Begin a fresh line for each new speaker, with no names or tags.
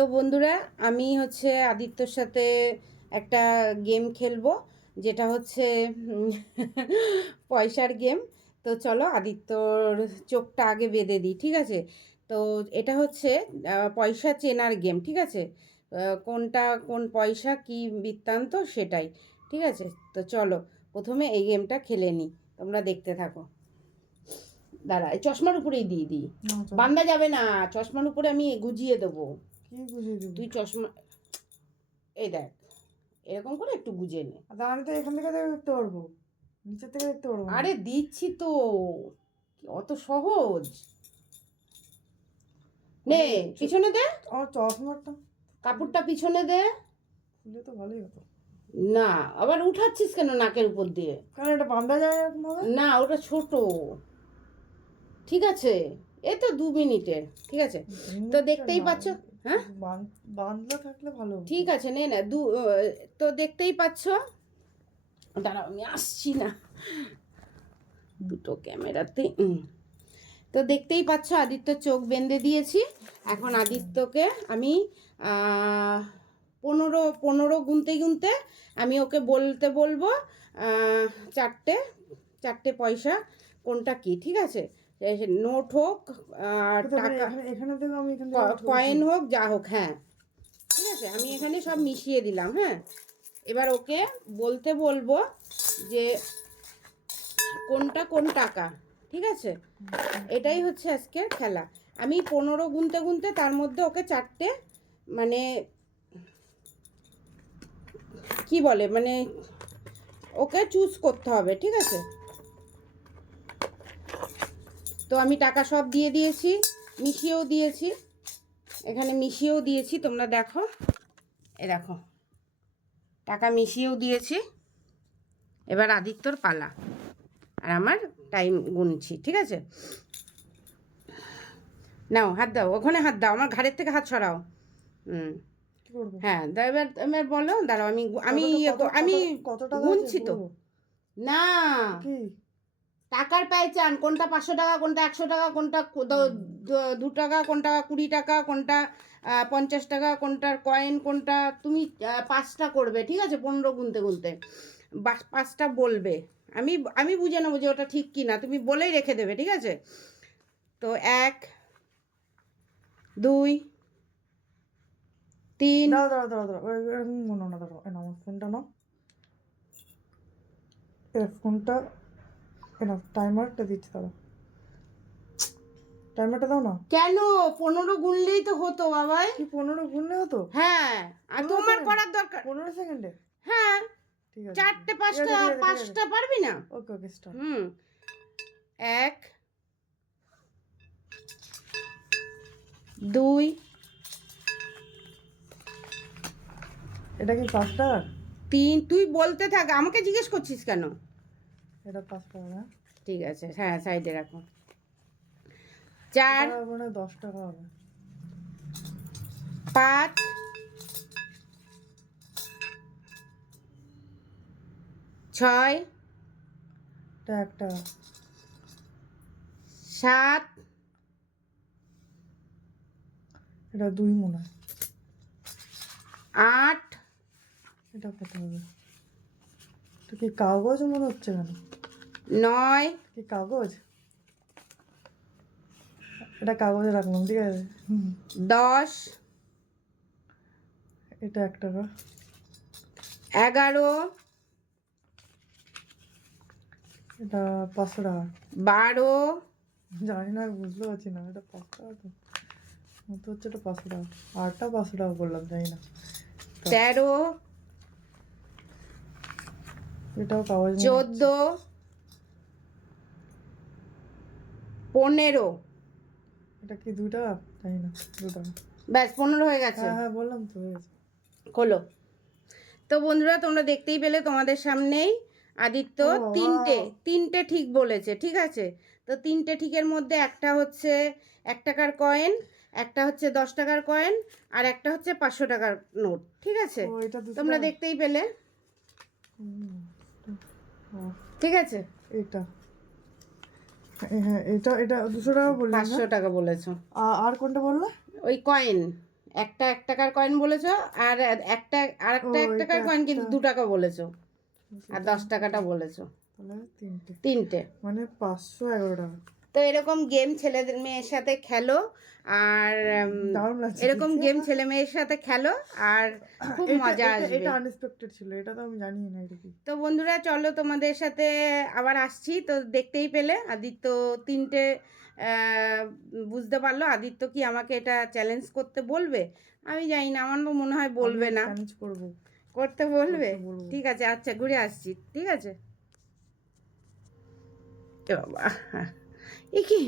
তো বন্ধুরা আমি হচ্ছে আদিত্যর সাথে একটা গেম খেলব যেটা হচ্ছে পয়সার গেম। তো চলো আদিত্যর চোখটা আগে বেঁধে দিই ঠিক আছে? তো এটা হচ্ছে পয়সা চেনার গেম ঠিক আছে? কোনটা কোন পয়সা কি বৃত্তান্ত সেটাই ঠিক আছে? তো চলো প্রথমে এই গেমটা খেলে নিই তোমরা দেখতে থাকো। দাঁড়া চশমার উপরেই দিয়ে দিই। বান্দা যাবে না চশমার উপরে আমি গুজিয়ে দিবি। তুই চশমা এই দেখ এরকম করে একটু গুজে নে।
আর আমি তো এখান থেকে দেখতে পারব নিচে থেকে দেখতে পারব
আরে দিচ্ছি তো অত সহজ। নে পিছনে দে।
আমার চশমাটা।
কাপড়টা পিছনে দে।
খুলে তো ভালোই হতো।
না আবার উঠাচ্ছিস কেন নাকের উপর দিয়ে?
কারণ এটা বান্ধা যায়
না ওটা ছোট। ঠিক আছে? এই তো দু মিনিটের ঠিক আছে? তো দেখতেই পাচ্ছ? হ্যাঁ?
বাঁধলে থাকলে ভালো
ঠিক আছে নে না দু তো দেখতেই পাচ্ছ? দাঁড়াও আমি আসছি না। দুটো ক্যামেরাতে তো দেখতেই পাচ্ছ আদিত্য চোখ বেঁধে দিয়েছি। এখন আদিত্যকে আমি পনেরো পনেরো গুনতে গুনতে আমি ওকে বলতে বলব আহ, চারটে চারটে পয়সা কোনটা কি ঠিক আছে? নোট হোক আর টাকা কয়েন হোক যা হোক হ্যাঁ। ঠিক আছে আমি এখানে সব মিশিয়ে দিলাম হ্যাঁ। এবার ওকে বলতে বলব যে কোনটা কোন টাকা ঠিক আছে? এটাই হচ্ছে আজকের খেলা। আমি পনেরো গুনতে গুনতে তার মধ্যে ওকে চারটে মানে কি বলে মানে ওকে চুজ করতে হবে ঠিক আছে? তো আমি টাকা সব দিয়ে দিয়েছি মিশিয়েও দিয়েছি। এখানে মিশিয়েও দিয়েছি তোমরা দেখো। এ দেখো টাকা মিশিয়েও দিয়েছি। এবার আদিত্যর পালা আর আমার টাইম গুনছি ঠিক আছে? নাও হাত দাও ওখানে হাত দাও আমার ঘাড়ের থেকে হাত সরাও। হুম। হ্যাঁ এবার এবার বলো দাঁড়াও আমি আমি ইয়ে আমি গুনছি তো। না। টাকার পেয়েচান কোনটা পাঁচশো টাকা কোনটা একশো টাকা কোনটা দ- টাকা কোনটা কুড়ি টাকা কোনটা পঞ্চাশ টাকা কোনটার কয়েন কোনটা তুমি পাঁচটা করবে ঠিক আছে? পনেরো গুনতে গুনতে। পাঁচটা বলবে। আমি আমি বুঝে নেব যে ওটা ঠিক কি না তুমি বলেই রেখে দেবে ঠিক আছে? তো এক দুই তিন
দাঁড়া দাঁড়া দাঁড়া দাঁড়া না আমার ফোনটা এ ফোনটা এ টাইমারটা দিচ্ছি দাঁড়া টাইমারটা দাও না।
কেন? পনেরো গুনলেই তো হতো বাবাই।
কি পনেরো গুনলে হতো?
হ্যাঁ আর তোমার করার দরকার
পনেরো সেকেন্ডে
হ্যাঁ
ঠিক আছে।
চারটে পাঁচটা। পাঁচটা পারবি না?
Okay okay start
hmm. এক দুই
এটা কি পাঁচ টাকার
তিন তুই বলতে থাক আমাকে জিজ্ঞেস করছিস কেন?
এটা পাঁচ টাকা
ঠিক আছে হ্যাঁ সাইডে রাখো। চার
মনে দশ টাকা হবে।
পাঁচ ছয়
এটা এক
সাত
এটা দুই মনে
আট
এটা কত হবে? তো কি কাগজ মনে হচ্ছে কেন
নয়।
কি কাগজ? এটা কাগজে রাখলাম ঠিক আছে।
দশ।
এটা এক টাকা
এগারো।
এটা পাঁচশো টাকা।
বারো।
জানি না বুঝতে পারছি না এটা পাঁচ টাকা তো। মতো হচ্ছে এটা পাঁচশো টাকা। আটটা পাঁচশো টাকা বললাম জানি না।
তেরো।
এটাও কাগজ
চোদ্দ পনেরো।
এটা কি দু টাকা জানি না দু টাকা
ব্যাস পনেরো হয়ে গেছে।
হ্যাঁ হ্যাঁ বললাম তো
খোলো। তো বন্ধুরা তোমরা দেখতেই পেলে তোমাদের সামনেই আদিত্য তিনটে তিনটে ঠিক বলেছে ঠিক আছে? তো তিনটে ঠিকের মধ্যে একটা হচ্ছে এক টাকার কয়েন একটা হচ্ছে দশ টাকার কয়েন আর একটা হচ্ছে পাঁচশো টাকার নোট ঠিক আছে? তোমরা দেখতেই পেলে। ঠিক আছে।
এটা। হ্যাঁ এটা এটা দুশো টাকা বললাম না?
পাঁচশো টাকা বলেছ।
আর কোনটা বললে?
ওই কয়েন একটা এক টাকার কয়েন বলেছ আর একটা আর একটা এক টাকার কয়েন কিন্তু দু টাকা বলেছ। আর দশ টাকাটা বলেছ।
তিনটে।
তিনটে।
মানে পাঁচশো এগারো টাকা।
তো এরকম গেম ছেলেদের মেয়ের সাথে খেলো আর এরকম গেম ছেলে মেয়ের সাথে খেলো আর খুব মজা আসবে।
এটা আনএক্সপেক্টেড ছিল এটা তো আমি জানি না এটা কি।
তো বন্ধুরা চলো তোমাদের সাথে আবার আসছি। তো দেখতেই পেলে আদিত্য তিনটে বুঝতে পারল। আদিত্য কি আমাকে এটা চ্যালেঞ্জ করতে বলবে? আমি জানি না আমার মনে হয় বলবে না।
করব।
করতে বলবে? ঠিক আছে আচ্ছা ঘুরে আসছি। ঠিক আছে? বাবা এ কি